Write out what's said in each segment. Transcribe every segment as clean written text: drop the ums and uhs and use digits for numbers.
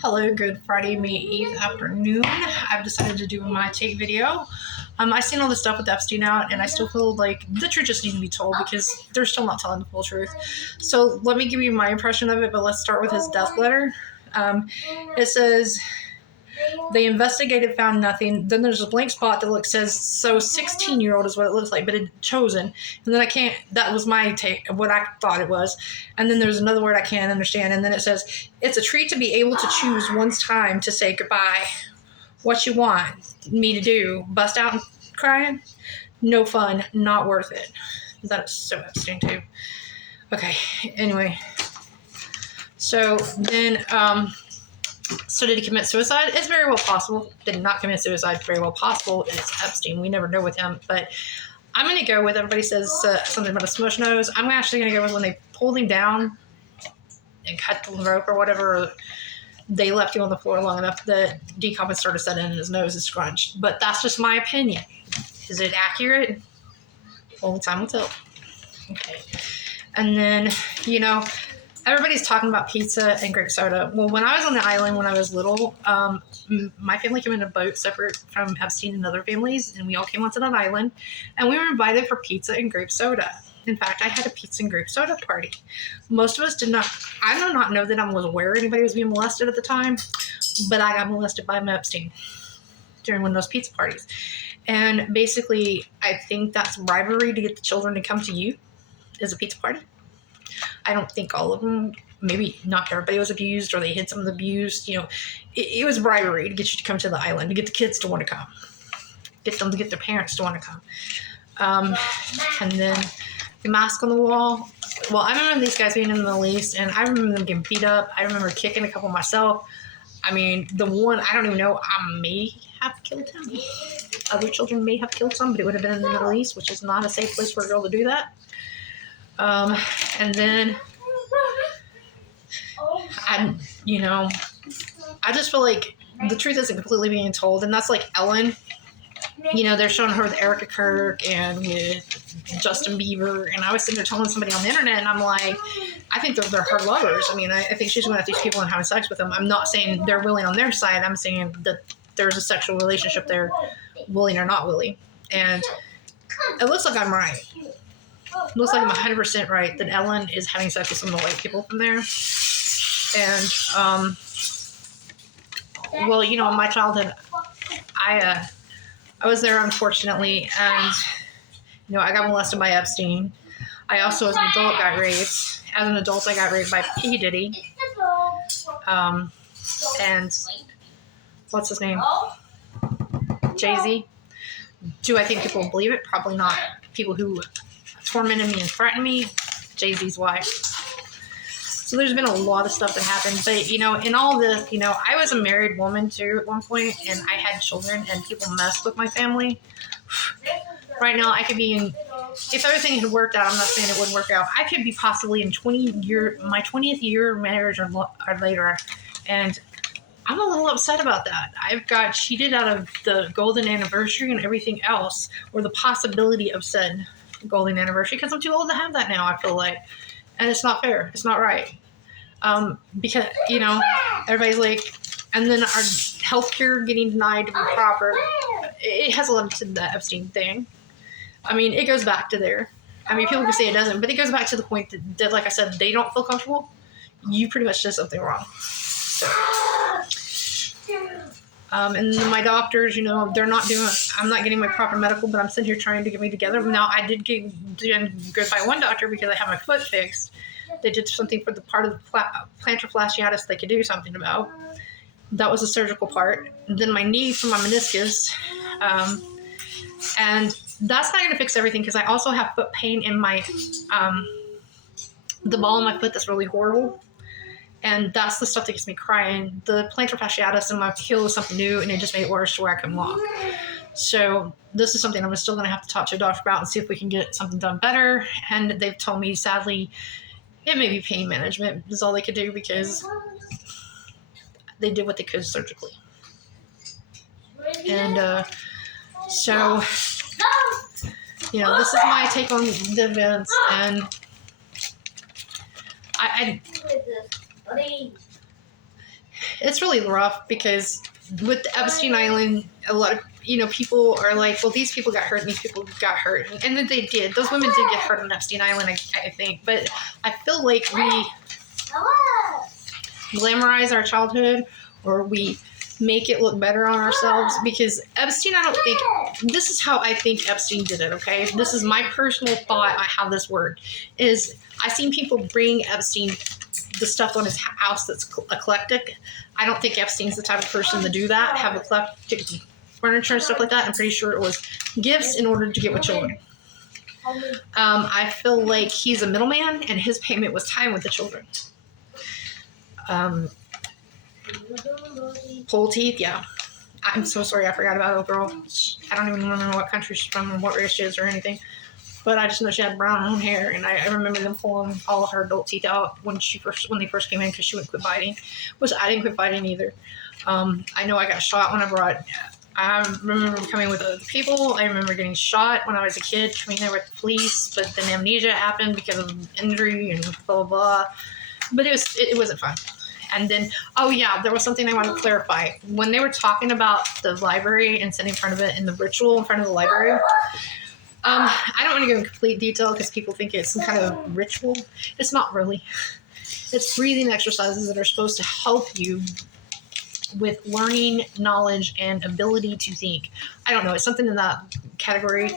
Hello, good Friday, May 8th afternoon. I've decided to do my take video. I've seen all this stuff with Epstein out, and I still feel like the truth just needs to be told because they're still not telling the full truth. So let me give you my impression of it, but let's start with his death letter. It says, they investigated, found nothing. Then there's a blank spot that says, so 16-year-old is what it looks like, but it's chosen. And then that was my take, what I thought it was. And then there's another word I can't understand. And then it says, it's a treat to be able to choose one's time to say goodbye. What you want me to do? Bust out and crying? No fun, not worth it. That's so Epstein too. Okay, anyway. So then, so did he commit suicide? It's very well possible. Did not commit suicide. Very well possible. It's Epstein. We never know with him. But I'm going to go with, everybody says something about a smush nose. I'm actually going to go with when they pulled him down and cut the rope or whatever, they left him on the floor long enough that decomp started setting in and his nose is scrunched. But that's just my opinion. Is it accurate? Only time will tell. Okay. And then, everybody's talking about pizza and grape soda. Well, when I was on the island when I was little, my family came in a boat separate from Epstein and other families, and we all came onto that island, and we were invited for pizza and grape soda. In fact, I had a pizza and grape soda party. Most of us did not, I do not know that I was aware anybody was being molested at the time, but I got molested by Epstein during one of those pizza parties. And basically, I think that's bribery to get the children to come to you as a pizza party. I don't think all of them, maybe not everybody was abused or they hid some of the abused. It was bribery to get you to come to the island, to get the kids to want to come, get them to get their parents to want to come. And then the mask on the wall. Well, I remember these guys being in the Middle East, and I remember them getting beat up. I remember kicking a couple myself. I mean, the one, I don't even know, I may have killed him. Other children may have killed some, but it would have been in the Middle East, which is not a safe place for a girl to do that. And then, I just feel like the truth isn't completely being told, and that's like Ellen. They're showing her with Erica Kirk and with Justin Bieber, and I was sitting there telling somebody on the internet, and I'm like, I think they're her lovers. I mean, I think she's going after these people and having sex with them. I'm not saying they're willing on their side. I'm saying that there's a sexual relationship there, willing or not willing. And it looks like I'm right. It looks like I'm 100% right that Ellen is having sex with some of the white people from there. And, in my childhood, I was there, unfortunately, and, I got molested by Epstein. I also, as an adult, got raped. As an adult, I got raped by P. Diddy. And what's his name? Jay-Z. Do I think people will believe it? Probably not. People who tormented me and threatened me, Jay-Z's wife. So there's been a lot of stuff that happened. But, in all this, I was a married woman too at one point, and I had children, and people messed with my family. Right now, I could be in, if everything had worked out, I'm not saying it wouldn't work out, I could be possibly in my 20th year of marriage or later. And I'm a little upset about that. I've got cheated out of the golden anniversary and everything else, or the possibility of said golden anniversary, because I'm too old to have that now, I feel like. And it's not fair. It's not right. Because, everybody's like, and then our healthcare getting denied to be proper. It has a lot to the Epstein thing. I mean, it goes back to there. I mean, people can say it doesn't, but it goes back to the point that like I said, they don't feel comfortable. You pretty much did something wrong. So, and then my doctors, they're not doing, I'm not getting my proper medical, but I'm sitting here trying to get me together. Now, I did get good by one doctor because I have my foot fixed. They did something for the part of the plantar fasciitis they could do something about. That was a surgical part. And then my knee for my meniscus. And that's not going to fix everything because I also have foot pain in my, the ball in my foot that's really horrible. And that's the stuff that gets me crying. The plantar fasciitis in my heel is something new, and it just made it worse to where I couldn't walk. So this is something I'm still going to have to talk to a doctor about and see if we can get something done better. And they've told me, sadly, it may be pain management is all they could do because they did what they could surgically. And so, this is my take on the events. And I it's really rough because with the Epstein Island, a lot of people are like, well, these people got hurt and these people got hurt, and then they did. Those women did get hurt on Epstein Island, I think. But I feel like we glamorize our childhood, or we make it look better on ourselves, because Epstein, I don't think, this is how I think Epstein did it, okay? This is my personal thought on how this worked, is I've seen people bring Epstein the stuff on his house that's eclectic. I don't think Epstein's the type of person to do that, have eclectic furniture and stuff like that. I'm pretty sure it was gifts in order to get with children. I feel like he's a middleman, and his payment was time with the children. Pull teeth, yeah. I'm so sorry, I forgot about the girl. I don't even know what country she's from or what race she is or anything. But I just know she had brown hair, and I remember them pulling all of her adult teeth out when they first came in, because she wouldn't quit biting. Which I didn't quit biting either. I know I got shot whenever I remember coming with other people. I remember getting shot when I was a kid, coming there with the police, but then amnesia happened because of injury and blah, blah, blah. But it wasn't fun. And then, oh yeah, there was something I wanted to clarify. When they were talking about the library and sitting in front of it, and the ritual in front of the library, I don't want to go in complete detail because people think it's some kind of ritual. It's not really. It's breathing exercises that are supposed to help you with learning, knowledge, and ability to think. I don't know. It's something in that category.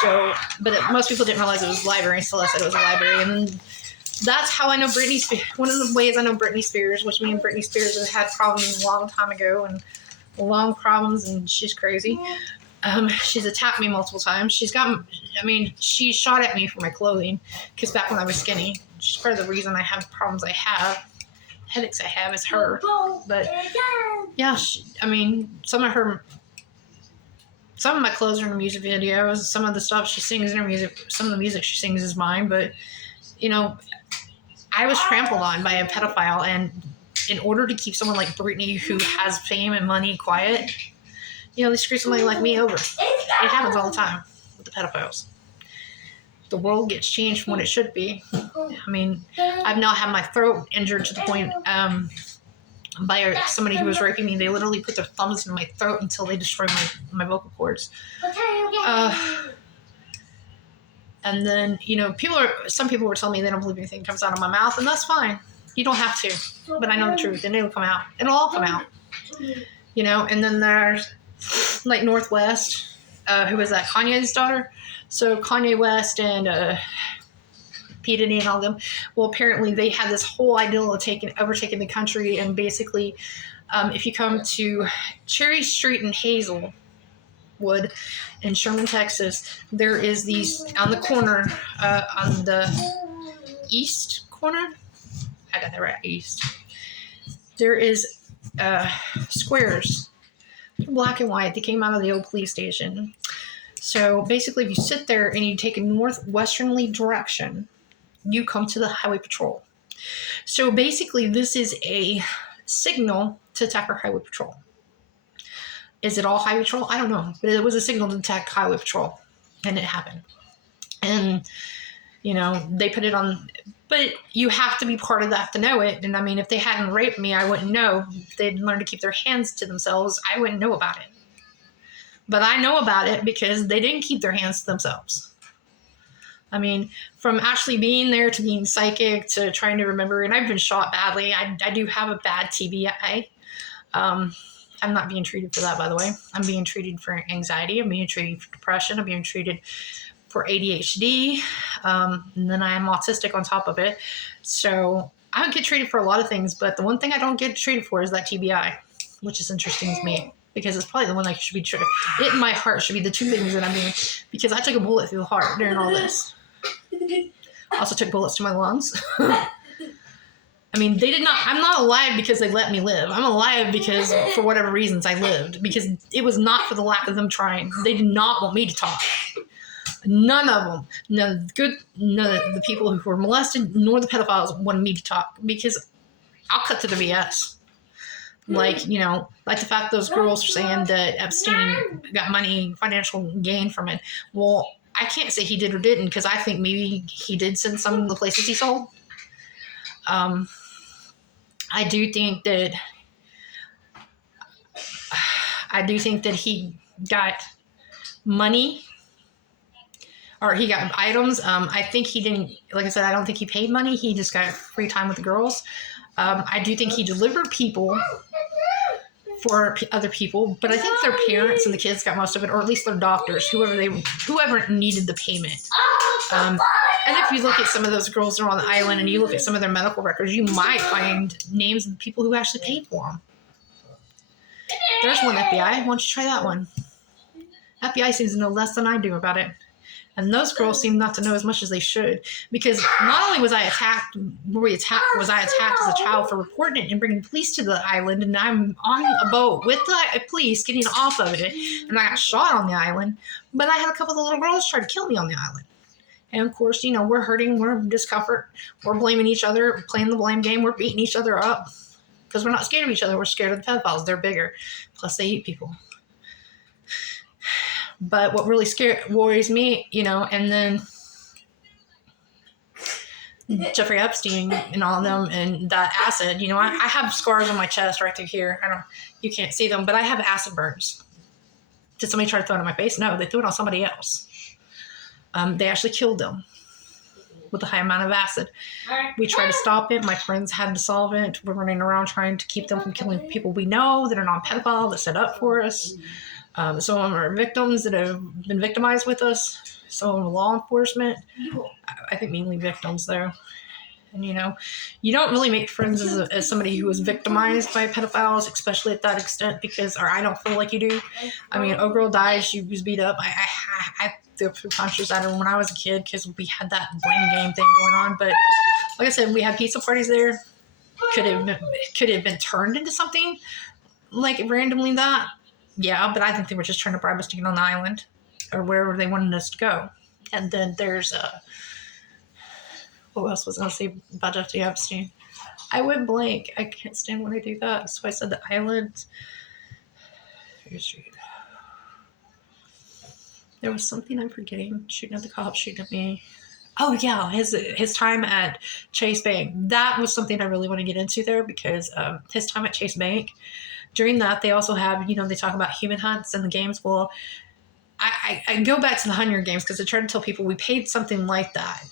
So, but most people didn't realize it was a library. Celeste said it was a library. And then that's how I know Britney Spears. One of the ways I know Britney Spears, which me and Britney Spears have had problems a long time ago, and long problems, and she's crazy. She's attacked me multiple times. She shot at me for my clothing, because back when I was skinny, she's part of the reason I have problems I have. Headaches I have is her. But yeah, some of my clothes are in the music videos. Some of the stuff she sings in her music, some of the music she sings is mine. But, I was trampled on by a pedophile, and in order to keep someone like Britney, who has fame and money, quiet, they screw somebody like me over. It happens all the time with the pedophiles. The world gets changed from what it should be. I've now had my throat injured to the point by somebody who was raping me. They literally put their thumbs in my throat until they destroyed my vocal cords. And then, some people were telling me they don't believe anything comes out of my mouth, and that's fine. You don't have to. But I know the truth, and it'll come out. It'll all come out. And then there's, like, Northwest, who was that, Kanye's daughter? So Kanye West and P. Diddy and all them, well, apparently they had this whole ideal of overtaking the country, and basically, if you come to Cherry Street in Hazelwood in Sherman, Texas, there is these on the corner, on the east corner. I got that right, east. There is squares, black and white. They came out of the old police station. So basically, if you sit there and you take a northwesternly direction, you come to the highway patrol. So basically, this is a signal to attack our highway patrol. Is it all highway patrol? I don't know. But it was a signal to attack highway patrol. And it happened. And, they put it on. But you have to be part of that to know it. And if they hadn't raped me, I wouldn't know. If they'd learned to keep their hands to themselves, I wouldn't know about it. But I know about it because they didn't keep their hands to themselves. From actually being there to being psychic to trying to remember, and I've been shot badly. I do have a bad TBI. I'm not being treated for that, by the way. I'm being treated for anxiety. I'm being treated for depression. I'm being treated for ADHD. And then I am autistic on top of it. So I don't get treated for a lot of things, but the one thing I don't get treated for is that TBI, which is interesting to me. Because it's probably the one I should be treated. It and my heart should be the two things that I'm doing. Because I took a bullet through the heart during all this. I also took bullets to my lungs. They did not. I'm not alive because they let me live. I'm alive because, for whatever reasons, I lived. Because it was not for the lack of them trying. They did not want me to talk. None of them. None of the people who were molested, nor the pedophiles wanted me to talk. Because I'll cut to the BS. Like the fact those girls are saying that Epstein got money, financial gain from it. Well, I can't say he did or didn't, because I think maybe he did send some of the places he sold. I do think that I do think that he got money, or he got items. I think he didn't, like I said, I don't think he paid money. He just got free time with the girls. I do think he delivered people for other people, but I think their parents and the kids got most of it, or at least their doctors, whoever needed the payment. And if you look at some of those girls that are on the island and you look at some of their medical records, you might find names of the people who actually paid for them. There's one FBI. Why don't you try that one? FBI seems to know less than I do about it. And those girls seem not to know as much as they should, because not only was I attacked as a child for reporting it and bringing police to the island, and I'm on a boat with the police getting off of it, and I got shot on the island, but I had a couple of little girls try to kill me on the island. And of course, you know, we're hurting, we're in discomfort, we're blaming each other, playing the blame game, we're beating each other up because we're not scared of each other, we're scared of the pedophiles. They're bigger, plus they eat people. But what really worries me, you know, and then Jeffrey Epstein and all of them, and that acid, you know, I have scars on my chest right through here. You can't see them, but I have acid burns. Did somebody try to throw it in my face? No, they threw it on somebody else. They actually killed them with a high amount of acid. We tried to stop it. My friends had to solve it. We're running around trying to keep them from killing people we know that are non-pedophile, that set up for us. Some of them are victims that have been victimized with us. Some of them are law enforcement. I think mainly victims, though. And, you know, you don't really make friends as somebody who was victimized by pedophiles, especially at that extent, or I don't feel like you do. I mean, girl died. She was beat up. I threw punches at her when I was a kid because we had that blame game thing going on. But like I said, we had pizza parties there. Could have been turned into something like randomly that. Yeah, but I think they were just trying to bribe us to get on the island or wherever they wanted us to go. And then there's, what else was I going to say about Jeffrey Epstein? I went blank. I can't stand when I do that. So I said the island. There was something I'm forgetting. Shooting at the cops, shooting at me. Oh, yeah, his time at Chase Bank. That was something I really want to get into there because his time at Chase Bank. During that, they also have, you know, they talk about human hunts and the games. Well, I go back to the Hunger Games because I try to tell people we paid something like that.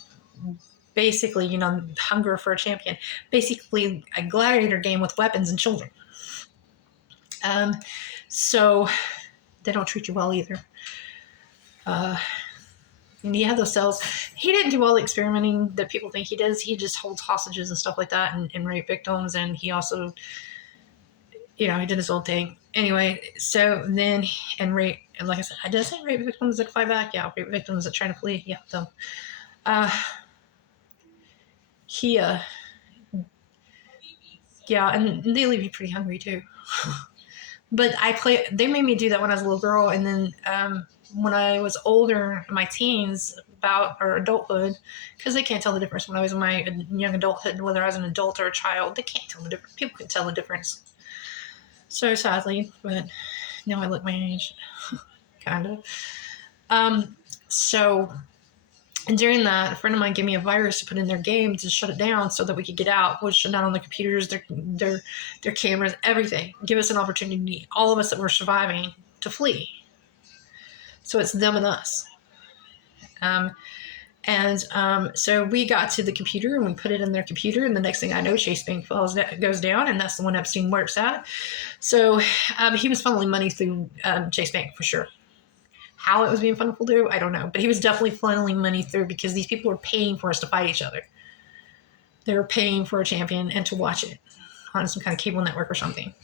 Basically, you know, Hunger for a Champion. Basically, a gladiator game with weapons and children. So they don't treat you well either. And he had those cells. He didn't do all the experimenting that people think he does. He just holds hostages and stuff like that and rape victims. And he also, you know, he did his own thing. Anyway, so then, and rape, and like I said, I did say rape victims that fight back. Yeah, rape victims that try to flee. Yeah, them. Yeah, and they leave you pretty hungry too. But they made me do that when I was a little girl. And then when I was older, in my teens, or adulthood, because they can't tell the difference when I was in my young adulthood, whether I was an adult or a child, they can't tell the difference. People can tell the difference. So sadly, but now I look my age, kind of. So during that, a friend of mine gave me a virus to put in their game to shut it down so that we could get out, which shut down on the computers, their cameras, everything. Give us an opportunity, all of us that were surviving, to flee. So it's them and us. So we got to the computer and we put it in their computer, and the next thing I know, Chase Bank goes down, and that's the one Epstein works at. So he was funneling money through Chase Bank for sure. How it was being funneled through, I don't know. But he was definitely funneling money through because these people were paying for us to fight each other. They were paying for a champion and to watch it on some kind of cable network or something.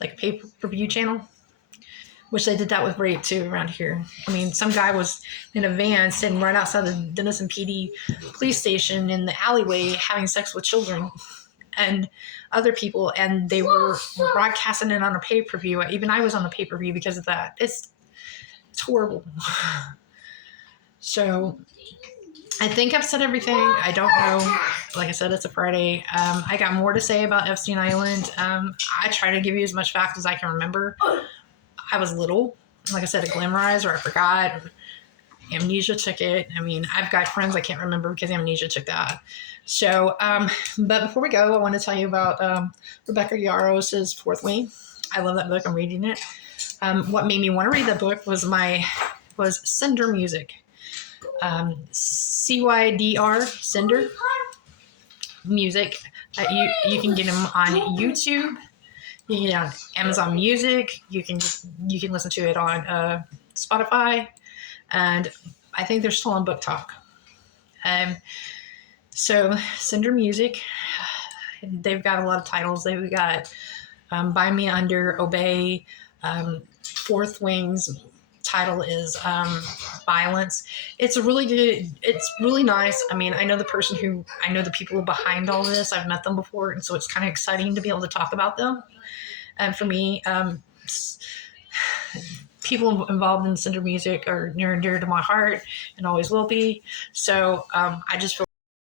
Like a pay-per-view channel. Which they did that with rape too around here. I mean, some guy was in a van sitting right outside the Denison PD police station in the alleyway having sex with children and other people, and they were broadcasting it on a pay-per-view. Even I was on the pay-per-view because of that. It's horrible. So I think I've said everything. I don't know. Like I said, it's a Friday. I got more to say about Epstein Island. I try to give you as much fact as I can remember. I was little. Like I said, it glamorized, or I forgot. Or amnesia took it. I mean, I've got friends I can't remember because amnesia took that. So, but before we go, I want to tell you about Rebecca Yaros's Fourth Wing. I love that book. I'm reading it. What made me want to read that book was Cinder Music. CYDR, Cinder Music. You can get them on YouTube. You can get it on Amazon Music. You can listen to it on Spotify, and I think they're still on Book Talk. So Cinder Music, they've got a lot of titles. They've got Bind Me Under, Obey, Fourth Wings. Title is Violence. It's really nice. I mean, I know the people behind all this. I've met them before, and so it's kind of exciting to be able to talk about them. And for me, people involved in Cinder Music are near and dear to my heart and always will be. So I just feel